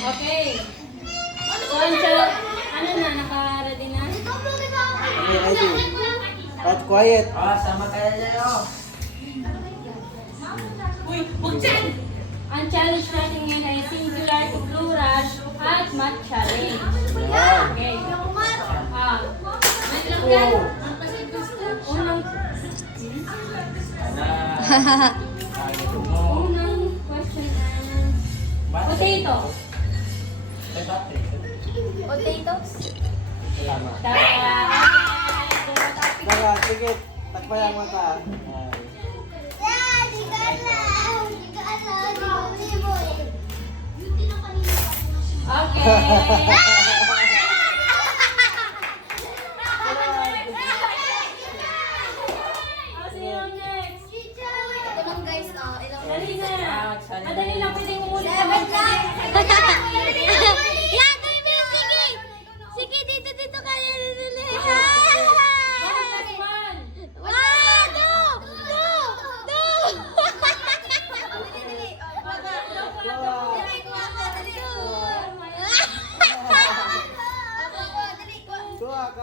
Okay. So, ano na, naka-ready na? Okay, ready. But quiet. Sama tayo dyan. Uy, huwag dyan! Ang challenge natin ngayon ay singular to blue rush at math challenge. Okay. Wait lang yan. Unang question is potato. Potatoes? Salamat. Topic. Tara, sige. Takpay ang mata. Okay. Sino next? Ito lang guys, ilang Dali na. Madali lang, pwedeng umuli. Yan, dali, sige! Sige, dito kayo. One, two! Kuha ka.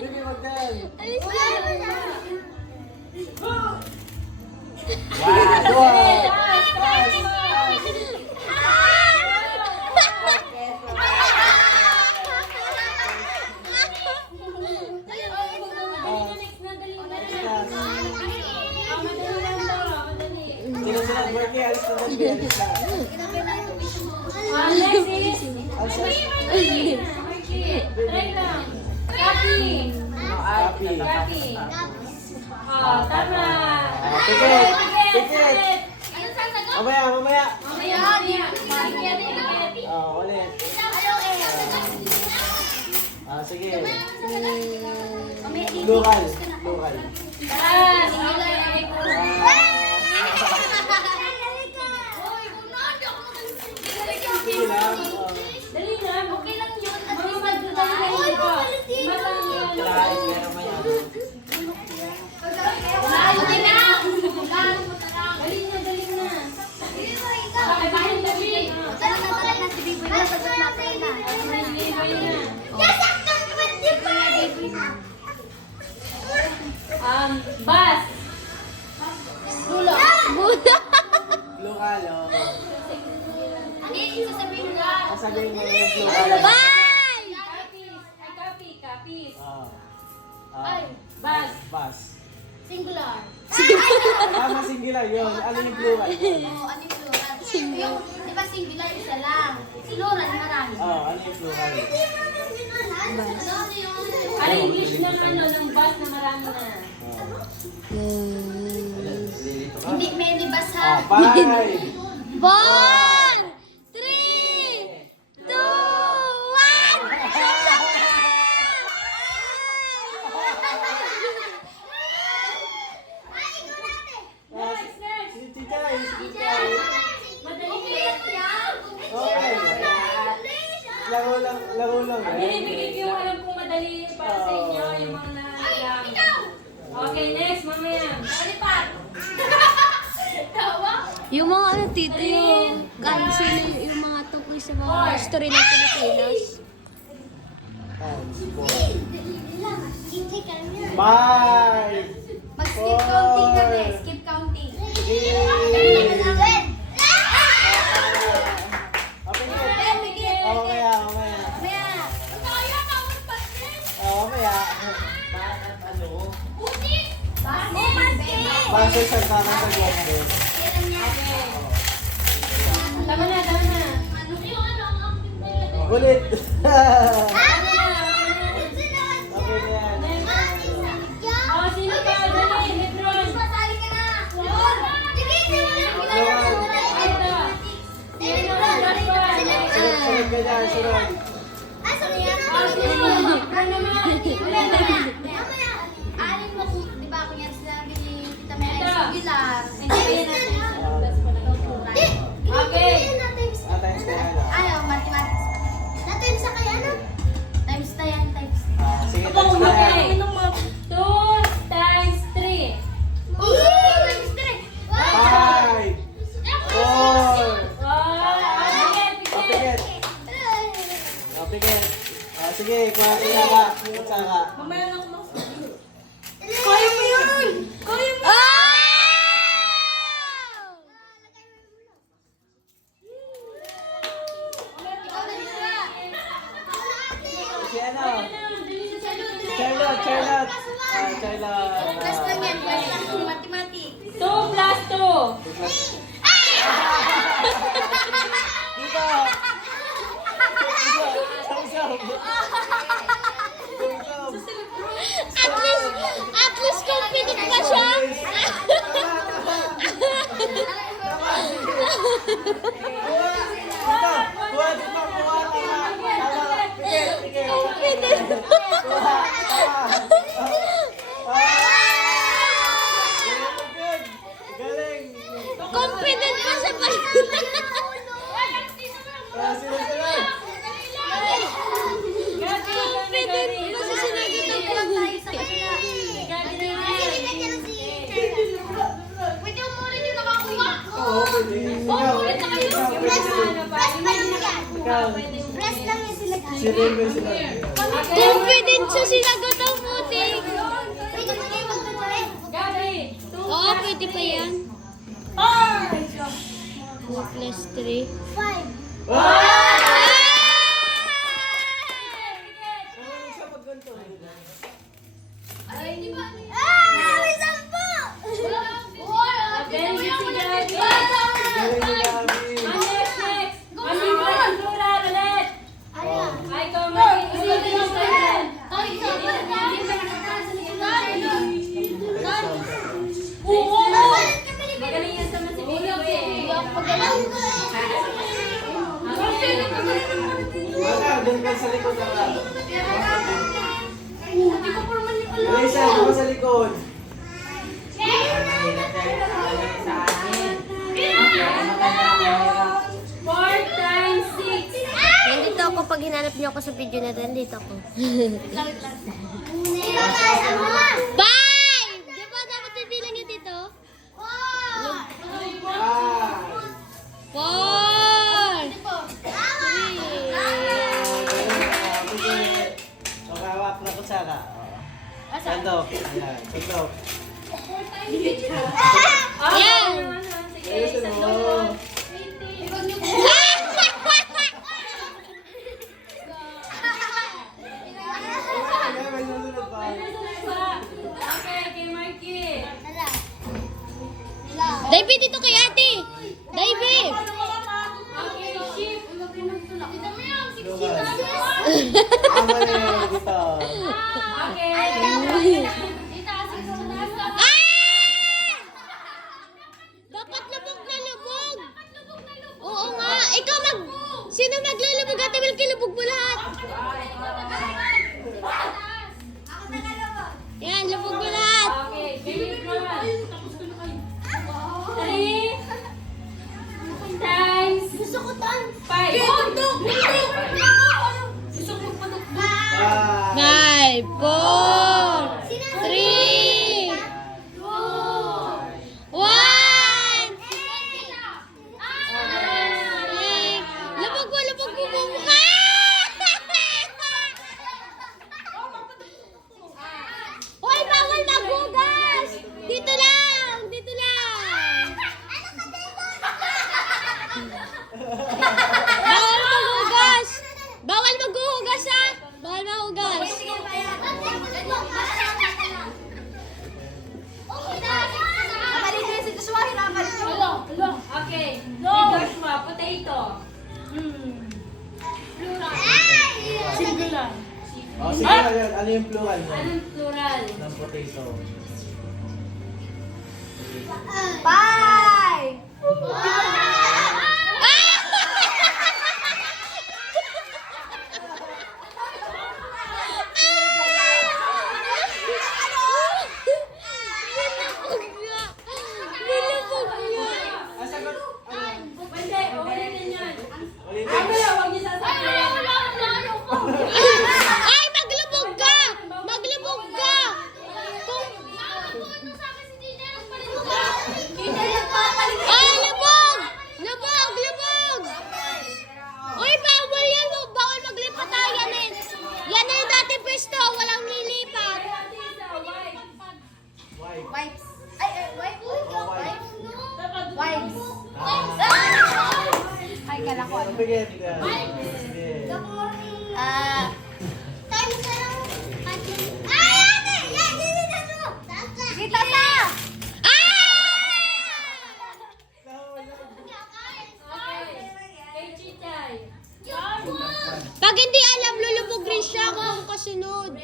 Bibi, wag yan. Sinasunod, Marky. Alis na Marky. Alis na. Try lang. Copy. Copy. Tama. Tikit. Tikit. Mamaya. Mamaya. Ulit. Sige. Local. Sige lang. Dali na. Okay lang yun. Mga madali ko. Dali na. Bus. Local, oh. Sasabihin mo yung local. Copies. Bus. Singular. Tama, singular yun. Ano yung plural? Ano yung plural? Yung, di ba singular isa lang? Plural marami. Ano yung plural? Ano English ng ng bus na marami na? Hindi, may libas ha. 5. 1, 3, 2, 1! Next. Si Chichay. Madali. Okay. Laro lang. Binibigay ko yung alam kong madali para sa inyo, yung mga nalalang. Okay, next, mamaya. Yung mga ano tito, yung sino yung mga tungkol sa mga history ng Pilipinas. 5. Mag-skip counting kami, skip counting. Mamaya. Para sa isang tanong sa Globe. Tama na. Ulit. Tama na. Okay na yan. Sino ka? Dali, Lebron. Sunod ka dyan, sunod. Lebron naman. Alin mo kung, di ba, kunya sinabi ni Tita May ay singular. Hintayin natin. Okay. Times ka yan. Ayaw, mathematics pa. Na-times sa kaya ano? Times na yan, times. Sige, times ka yan. Okay. 2 times 3. Times 3! 5. 4. Sige, kuha kutsara. Kaya mo yun! Kaya mo! Si ano? Charlotte, Charlotte. Charlotte. Plus lang yan, plus lang. Mathematics. 2 plus 2. Dito! At least confident pa siya. Confident pa siya pa. Confident pa siya sinagot ng confident siya sinagot ng puting. Oo, pwede pa yan. 2 plus 3. Magaling yan sa masibigay ko eh. Doon ka sa likod na lang. Alisa, doon ka sa likod. 4 times 6. Nandito ako pag hinanap niyo ako sa video na to. Nandito ako. 5! Di ba dapat bibilang yun dito? 4! Hawak na kutsara. Sandok. Ayan, sandok. Yan! Ayusin mo. Ayan, may susunod pa. Okay, kay Marky. David, dito kay ate! David! Okay, shift. Lumas. Tama na yun dito. Okay. Dapat lubog na lubog! Oo nga! Ikaw Sino maglalubog? Ate Milky, lubog mo lahat! Yan, lubog mo lahat! Okay, baby girl. 3 times 5. Five, 4, 3, 1! Lubog mo mukha! Hoy, bawal maghugas! Dito lang! Dito lang! Bawal maghugas! Bawal maghugas ha! Bawal maghugas! Okay. Joshua, potato. Singular. O, sige na yun. Ano yung plural mo? Anong plural? Ng potato. Ah, sagot. Ano? Pwede, ulitin yan. Ulitin. Huwag niyo sasabihin. Ay, maglubog ka! Maglubog ka! Ay, lubog! Mapigit ka. Sige. Time na lang. Ay, ate! Yan! Kita na! Kay Chichay. Pag hindi alam, lulubog rin siya kung kasunod.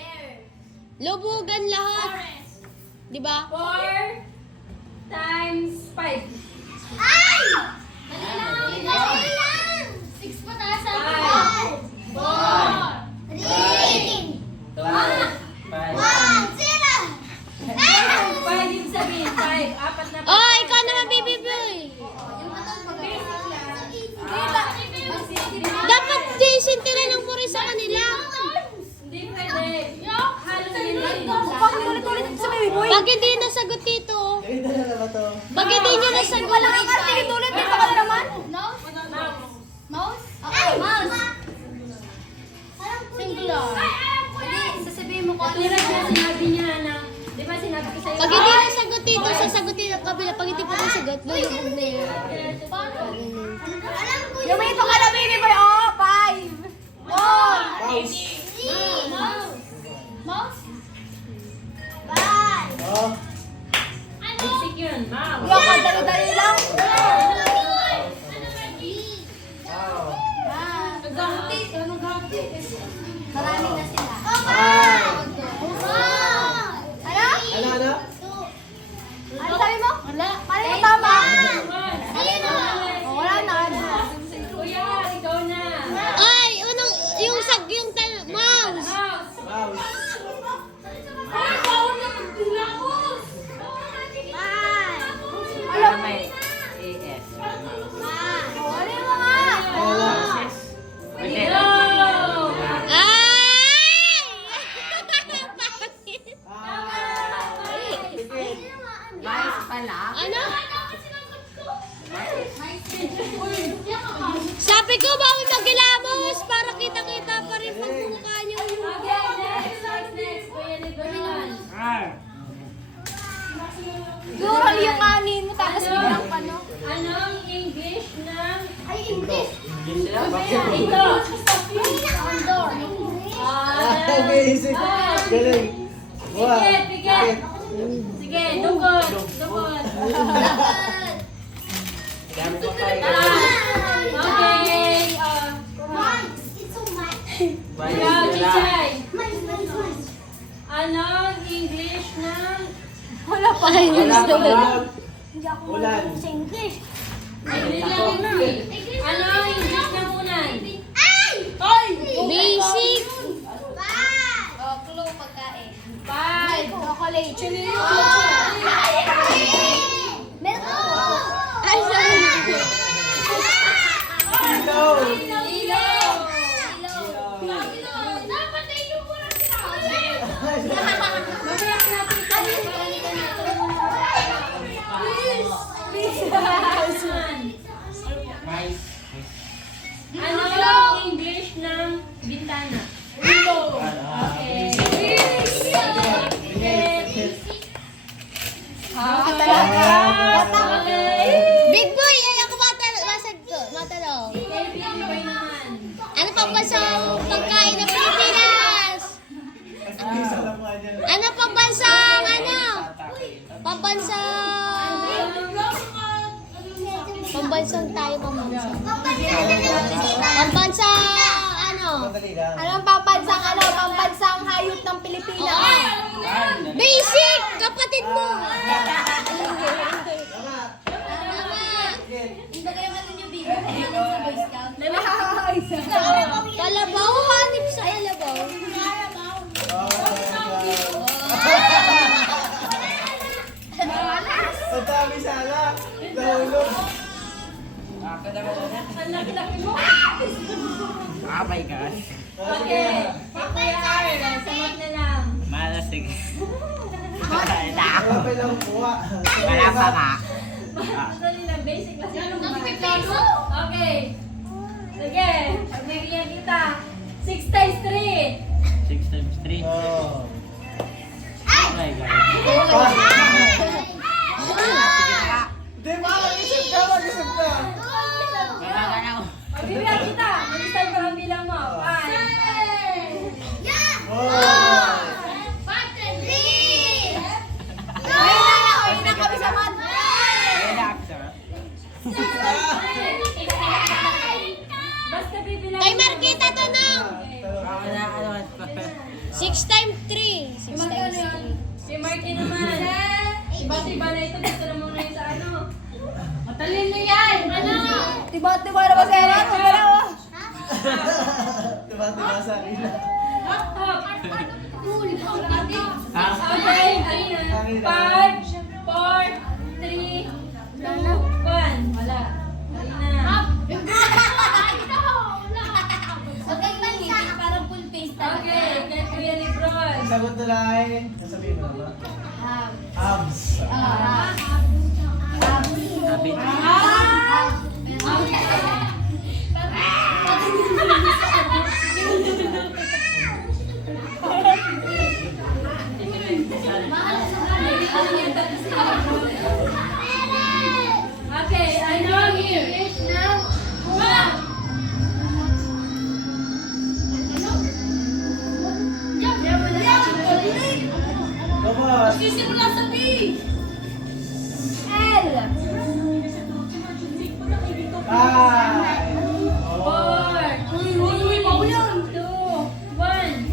Lubugan lahat. Di ba? 4 times 5. Ay! Dali lang! Dali lang! 6 pa taas sa 5, 4, 3, 1, 0! 5 yung sabihin. 5, apat na. Oh, ikaw naman, baby boy. Dapat din sintinan mo rin sa kanila. Hindi pwede. Halos yun din. Pag hindi nasagot dito, Eh, dala na ba to? pag hindi nyo nasagot, wala kang karting tulad dito ka naman. Mouse. Singular. Sasabihin mo kung tulad na sinabi niya na, di ba sinabi ko sa'yo? Pag hindi nasagot dito, sasagutin ang kabila. Pag hindi pa nasagot, lulubog na yun. Yung may ito ka na, baby boy. Oh, 5. Mouse. Mouse. Oh. Basic yun, mouse. Yung dali-dali lang. Wow. Nagahati. Nagahati. Marami na sila. Ano, ano? Ano sabi mo? Wala. Paano yung tama? Ayun na. Wala na. Kuya, ikaw na. Ay, unang, yung mouse. Mouse. Mouse. Ay, bawal na mag-mouse. Alam mo. AS. Ano yung mga? Wala. Go! Ay! Pigit. Mais pala. Ano? Sabi ko, bawal magilamos para kita-kita pa rin pag mukha nyo. Okay, next. Kuya Lebron. Dural yung kanin mo, tapos bilang pa, no? Anong English ng... Ay, English. English sila? Bakit? Ito. Condor. Ah, basic. Galing. Wow. Pigit. Sige, dukot. Dukot. Dami pa tayo. Okay. It's so much. Ikaw, Chichay. Mice. Anong English ng... Wala pa. Wala pa ba? Hindi ako Ulan. marunong sa English. Anong English ng unan? Basic. Clue pagkain. 5. Chocolate. Meron ko. Ay, sorry. Ito. Ilaw. Dapat na yung muna sinabi. Mamaya natin Anong English ng bintana? Okay. Big boy, ay ako matanong. Ano pang bansang pagkain ng Pilipinas? Isa lang mga dyan. Ano pang bansang Pambansang tayo, pambansang. Pambansang ano? Sandali lang. Anong pambansang hayop ng Pilipinas? Oo. Basic! Kapatid mo! Tama. Pigit. Kalabaw, hanip sa kalabaw. Ang dami sala. Nahulog. Ang laki-laki mo. Oh my gosh. Okay. Kuya Arl, sagot na lang. Malasig. Wala pa lang kuha. Wala pa nga. Madali lang, basic lang. Okay. Sige, bigyan kita. 6 times 3. 6 times 3. Oh. Oh my God. Hindi, mag-isip ka. Magagalaw. Magbibigyan 6 times 3. 6 times 3. Si Marky naman. Iba-iba na ito. Dito na muna yung sa ano. Matalino yan! Ano? Tiba-tiba na ba sa era? Diba sa akin? Hop, hop. Ha? Okay, ayun na. 5, 4, 3, 2, 1. Wala. Ayun na. Okay, kay Kuya Lebron. Sagot na lang. Nasabihin mo na ba? Abs. Sabi. Okay, I know English now. Vamos. Sisimula sa B. L. 5. 4, 3, 2, 1.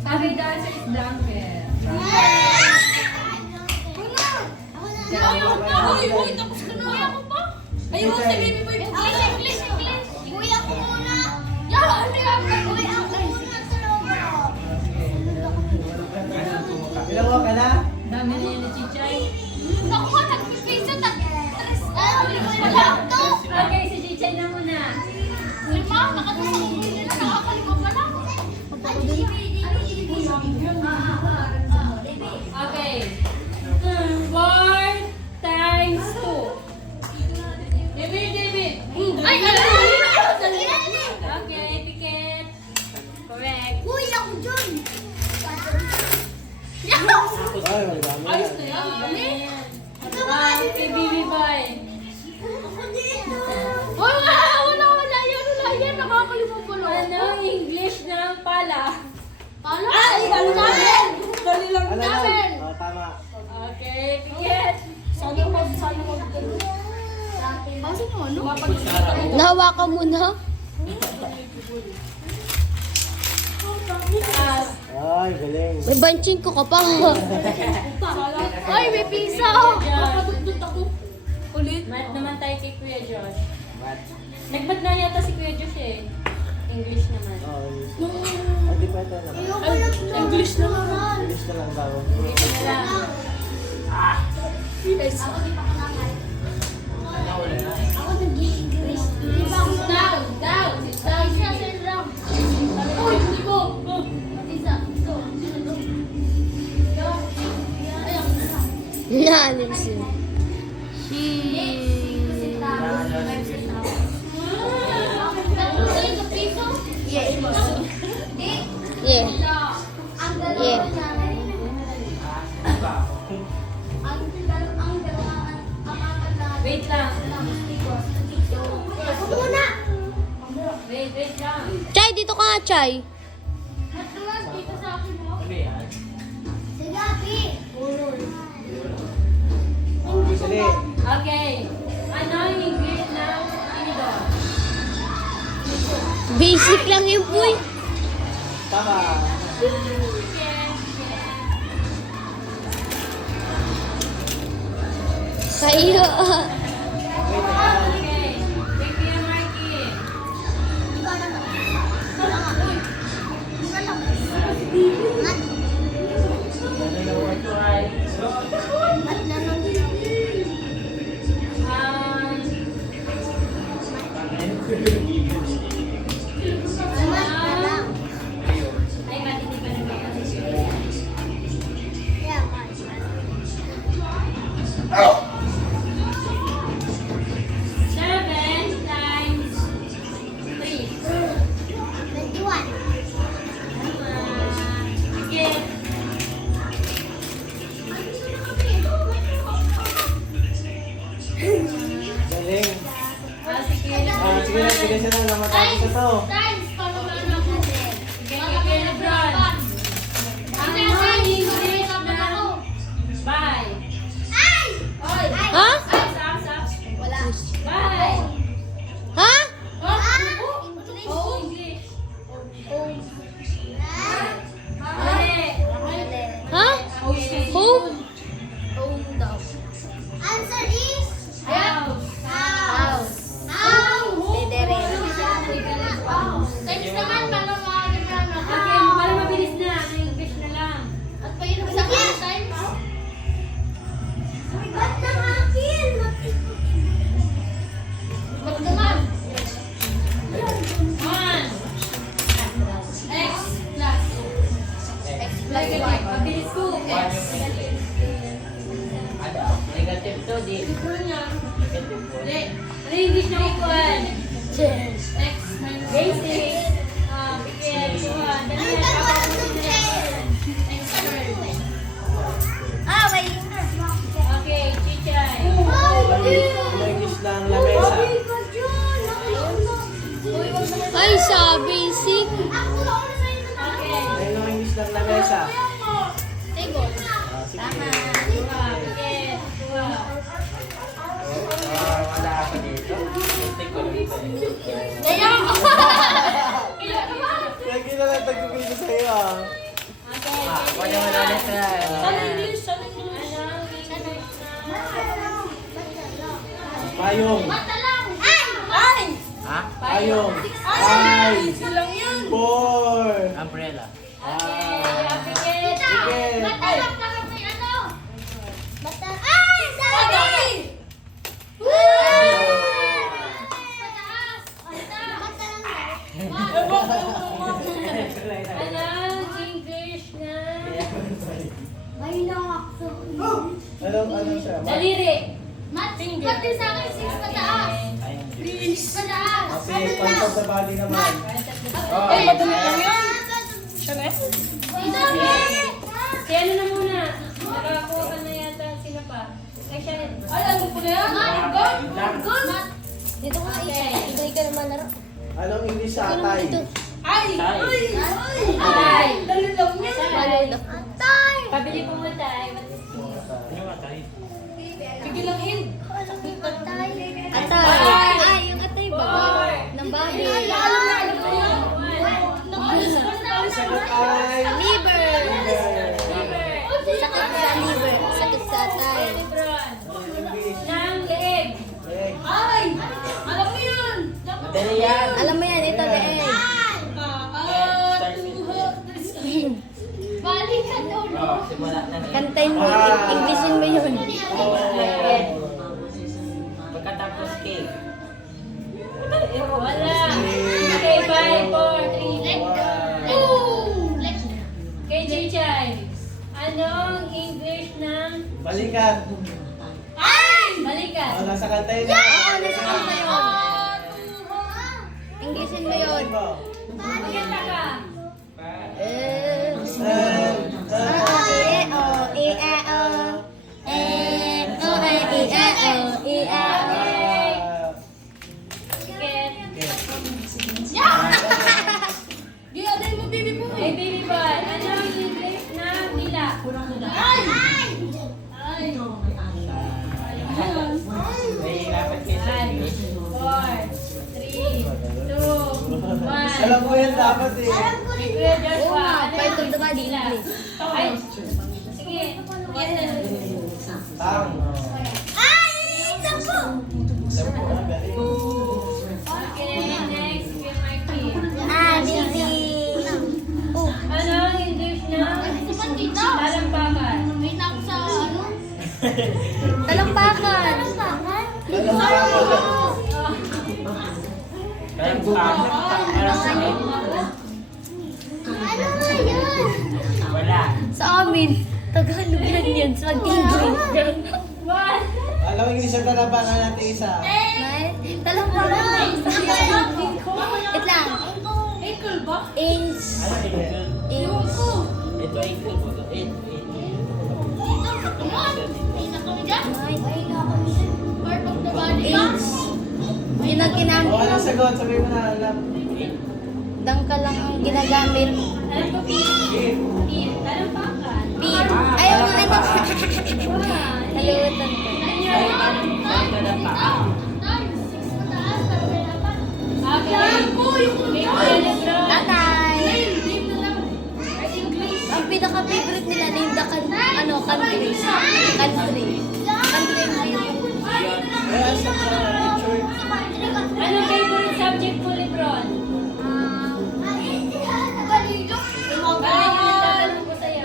Sabi the answer is blanket. Uy, tapos ka na. Ako pa. Ayun, si baby boy. English. Uy, ako muna. Ano yan? Uy, ako muna sa loob ako. Ilang mo ka na? Dami na yun ni Chichay. Naku ka, nag-pizza. Okay, si Chichay na muna. Lima, nakatusok ko nila. Nakakalimot na lang. Okay. 4 times 2. David. Ay, ano? Okay, Piket. Correct. Uy, ako dyan. Ay, magdami. Ayos na yan. Kay Baby Boy. Ako dito. Wala yan. Nakakalimot pala. Ano English ng pala? Pala? Ay, ano namin? Dali lang Ano namin. yan? Oh, tama. Okay, Piket. Sana mag Kasi mo, ano? Nahawakan mo na. Taas. Ay, galing. May banching ko ka pa. Ay, may pizza. Napadudot ako. Ulit. Mat naman tayo kay Kuya Josh. Nagbat na yata si Kuya Josh eh. English naman. Oh, ay, di pa ito na. English na naman. English na lang daw. English na lang. Ako nag-i-English. Di ba ako Down. Sit down. Uy, hindi mo. Pizza. Ito. Nanin siya. Yeah. Yeah. Wait lang. Wait lang. Chay, dito ka nga, Chay. Dali. Okay. Ano yung English ng Inidor? Basic lang yun, boy. Tama. Kayo. Okay. Thank you, Marky. Ay, matindi pa naman kasi. 7 times 3. Get. Galing. Sige. Sige na. Namatay sa to. Sige, kay Lebron. Ang English na bye. Ha? Saps. Bye. Ha? Oh, English. Ano yung English na upuan? Basic. Pikit. Kuhan. Dali yan. Okay, Chichay. English lang lamesa. Ay, sa basic. Okay. Ayun ang English lang lamesa. Table. Tama. Kuha. Pikit. Kuha. Wala ako dito. Tingko lang ito eh. Lagi na lang tagpipili sa'yo ah. Okay. Wala mo na ulit na. Payong. Ha? Payong. Ay. Four. Umbrella. Pikit. Sige. Anong English na? Anong siya? Daliri. Pati sa akin, 6 pataas. Ayun. 6 pataas. Kasi part of the body naman. Oh, madali lang yan. Si ano na muna? Nakakuha ka na yata. Sino pa? Section. Ay, ano po na yan? Dito ka isa. Dito ka naman laro. Anong English sa atay? Ay! Dali lang yan. Malolo. Pabili po mo tayo. Ano ba tayo? Atay. Ay, yung atay ba? Ng bahay. Sagot ay... Liver. Liver. Sakit sa liver. Sakit sa atay. Lebron. English. Ng leeg. Leg. Madali yan. Alam mo yan, ito na eh. Start with Balik ka doon. Oh, simula na. Kantayin mo, Englishin mo yun. Pagkatapos cake. Wala. Okay, 5, 4, 3. Kay Chichay. Anong English ng Balikan. balikan? Oh, nasa kanta yun. Oo, nasa kanta yun. Englishin mo yun. Maganda ka. Hey, baby boy. Anong English ng nila? May dapat kayo sa English. 4, 3, 2, 1. Alam mo yan dapat eh. Kuya Joshua, ano Part of yung the body, nila? English. Ay, sige. Tang. Sampo. Galing. Okay, next, Kuya Mikey. Baby. Anong English ng talampakan? Talampakan. Alam mo ako. Kaya para sa akin. Wala. Sa amin, Tagalog lang yan. Sa English yan. What? Alam mo English ang talabakan natin isa. Talampakan. Wait lang. Inch. Ano ito? Inch. Ito ay ito. Inch. Yun ang O, anong ginamit. sagot? Sabihin mo na alam. Dangka lang ang ginagamit. Alam ko, Pete. Pete, talampakan. Beat. Ay, yung ano. Wow. Nalimutan ko. Okay. May Kuya Lebron. Tatay. Ang pinaka-favorite nila, name the country. Country. Country mo yun. Kaya sa picture. Anong favorite subject mo, Lebron? Bakit yung tatanong ko sa'yo?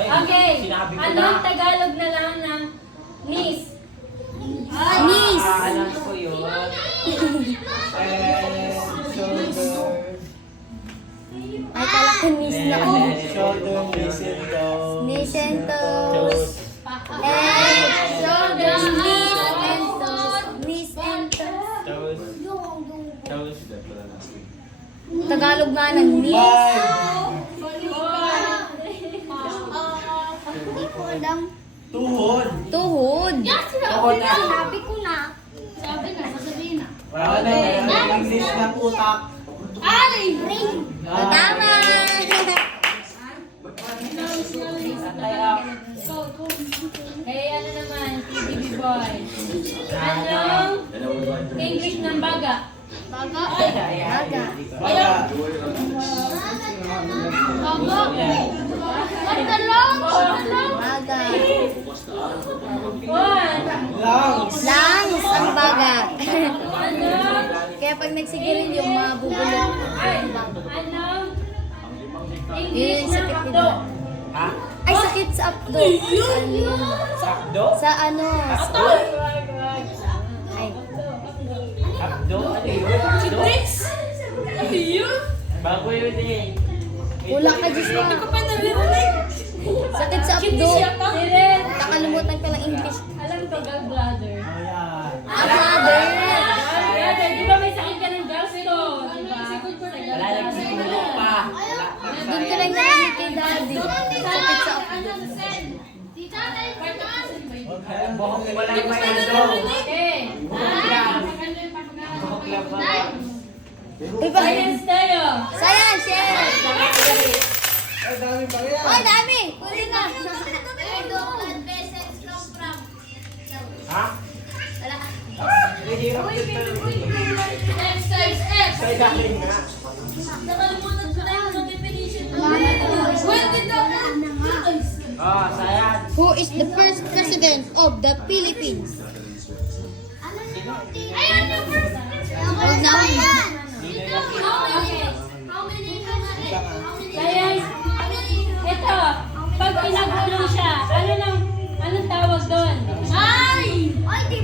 Okay. Sinabi ko Anong na. Tagalog na lang ng miss? Miss. Alam ko yun. And shoulder. Ay, kala ko Miss na ako. Shoulder, knees and toes. Knees and toes. And shoulders, knees and toes. Knees and toes. Toes. Toes. Tagalog nga ng knees. Five. Hindi ko alam. Tuhod. Tuhod. Sinabi ko na. Sabi na, sasabihin na. Ano? English na utak. Ay! Ring! Tama! Kaya ano naman, PBB boy. Anong English ng baga? Baga. Baga. Baga. Pagdalong! Baga. One. Lungs. Lungs ang baga. Ano? Kaya pag nagsigarilyo, yung mabubulong. Anong Yun English yung ng sakit abdo? nila. Ha? Ay, sakit sa abdo. Sakdo? Sa ano? Ay, Abdo? Ano yun? Abdo? Bago yun eh. wala ka Diyos na. Sakit sa abdo. Siren. Nakalimutan ko ng English. Alam ko, gallbladder. Ayan. Ah, brother. Gallbladder. Di ba may sakit ka ng gallstone? Diba? Wala nagsikulog pa. Doon ko lang narinig kay daddy. Sakit sa abdo. Buhok wala yung may ano. Okay. Buhok lang ba? Uy, bakit? Science tayo. Science, yeah! Ay, dami pa yan. Oy, dami! Kunin na. Ha? Nahihirap yun talaga. Kaya galing nga. Sayang. Who is the first president of the Philippines? Huwag na. Science. Ito. Pag pinagulong siya, anong tawag doon? Ay, di